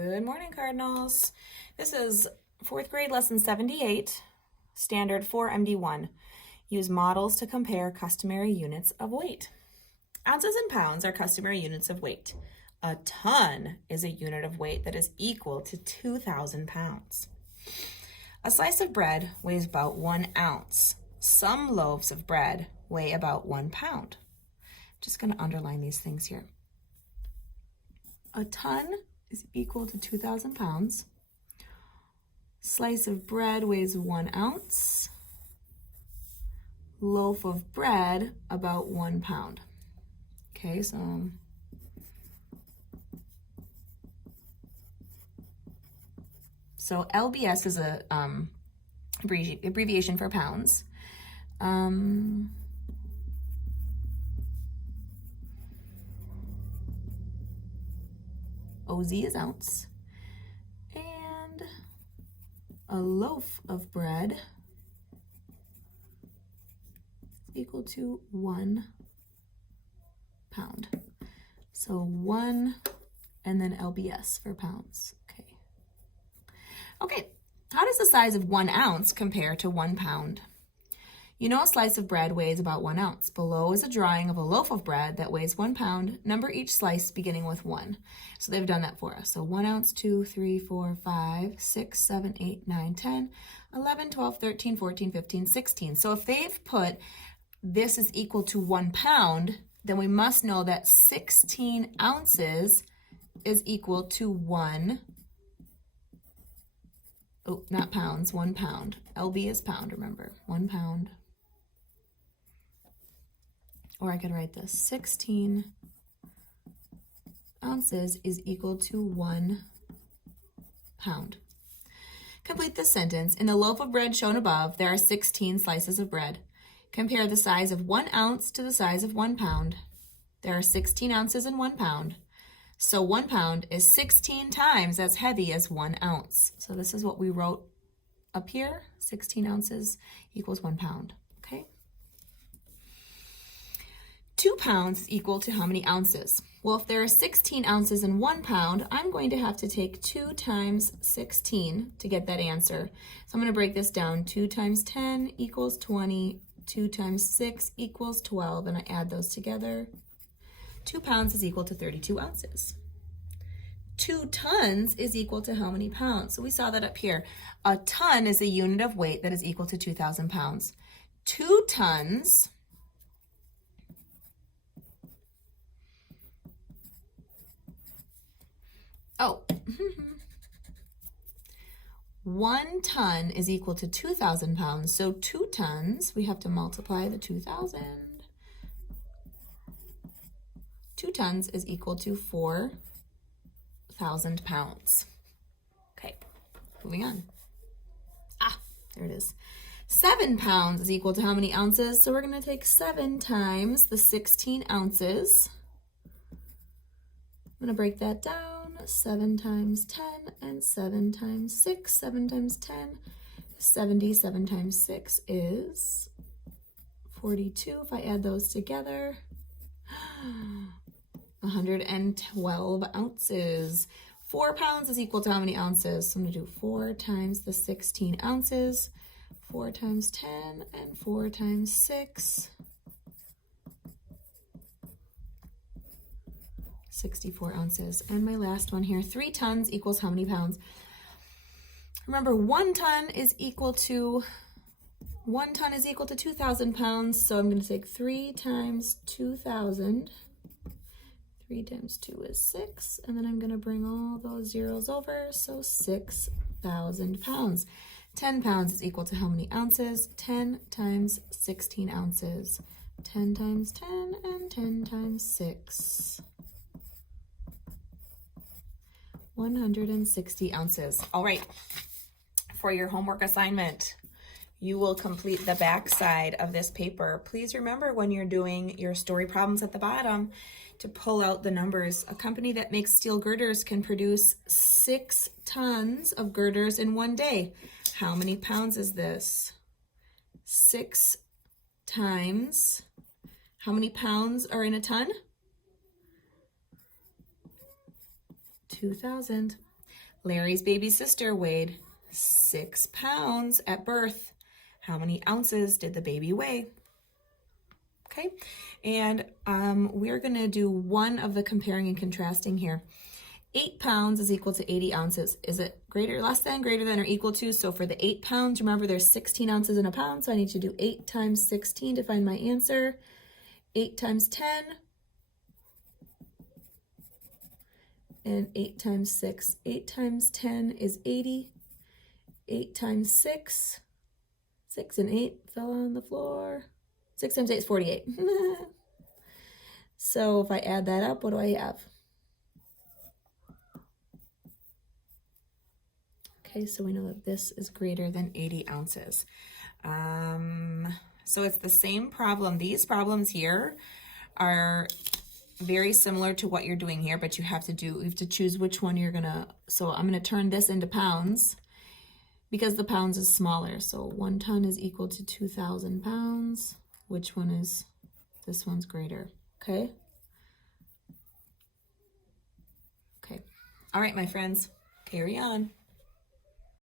Good morning, Cardinals. This is 4th grade lesson 78, standard 4.MD.1. Use models to compare customary units of weight. Ounces and pounds are customary units of weight. A ton is a unit of weight that is equal to 2,000 pounds. A slice of bread weighs about 1 ounce. Some loaves of bread weigh about 1 pound. I'm just going to underline these things here. A ton is equal to 2,000 pounds. Slice of bread weighs 1 ounce. Loaf of bread about 1 pound. Okay, so LBS is a abbreviation for pounds. OZ is ounce. And a loaf of bread is equal to 1 pound. So 1 and then LBS for pounds. Okay, how does the size of 1 ounce compare to 1 pound? You know a slice of bread weighs about 1 ounce. Below is a drawing of a loaf of bread that weighs 1 pound. Number each slice beginning with 1. So they've done that for us. So 1 ounce, 2, 3, 4, 5, 6, 7, 8, 9, 10, 11, 12, 13, 14, 15, 16. So if they've put this is equal to 1 pound, then we must know that 16 ounces is equal to 1 not pounds, 1 pound. LB is pound, remember, 1 pound. Or I could write this, 16 ounces is equal to 1 pound. Complete this sentence. In the loaf of bread shown above, there are 16 slices of bread. Compare the size of 1 ounce to the size of 1 pound. There are 16 ounces in 1 pound. So 1 pound is 16 times as heavy as 1 ounce. So this is what we wrote up here. 16 ounces equals 1 pound, okay? 2 pounds is equal to how many ounces? Well, if there are 16 ounces in 1 pound, I'm going to have to take 2 times 16 to get that answer. So I'm going to break this down. 2 times 10 equals 20. 2 times 6 equals 12, and I add those together. 2 pounds is equal to 32 ounces. 2 tons is equal to how many pounds? So we saw that up here. A ton is a unit of weight that is equal to 2,000 pounds. 2 tons Oh, 1 ton is equal to 2,000 pounds. So 2 tons, we have to multiply the 2,000. 2 tons is equal to 4,000 pounds. Okay, moving on. There it is. 7 pounds is equal to how many ounces? So we're going to take 7 times the 16 ounces. I'm going to break that down. 7 times 10 and 7 times 6. 7 times 10 is 70. 7 times 6 is 42. If I add those together, 112 ounces. 4 pounds is equal to how many ounces? So I'm going to do 4 times the 16 ounces, 4 times 10, and 4 times 6. 64 ounces. And my last one here, 3 tons equals how many pounds? Remember, 1 ton is equal to 2,000 pounds. So I'm going to take 3 times 2,000. 3 times 2 is 6. And then I'm going to bring all those zeros over. So 6,000 pounds. 10 pounds is equal to how many ounces? 10 times 16 ounces. 10 times 10 and 10 times 6. 160 ounces. All right, for your homework assignment, you will complete the back side of this paper. Please remember when you're doing your story problems at the bottom to pull out the numbers. A company that makes steel girders can produce 6 tons of girders in 1 day. How many pounds is this? 6 times, how many pounds are in a ton? 2,000. Larry's baby sister weighed 6 pounds at birth. How many ounces did the baby weigh? Okay, and we're going to do one of the comparing and contrasting here. 8 pounds is equal to 80 ounces. Is it greater, less than, greater than, or equal to? So for the 8 pounds, remember there's 16 ounces in a pound, so I need to do 8 times 16 to find my answer. 8 times 10, and 8 times 6. 8 times 10 is 80. 8 times 6, 6 and 8 fell on the floor. 6 times 8 is 48. So if I add that up, what do I have? Okay, so we know that this is greater than 80 ounces. So it's the same problem. These problems here are very similar to what you're doing here, but you have to choose which one you're gonna, so I'm gonna turn this into pounds because the pounds is smaller. So 1 ton is equal to 2,000 pounds. Which one is, this one's greater, okay? Okay, all right, my friends, carry on.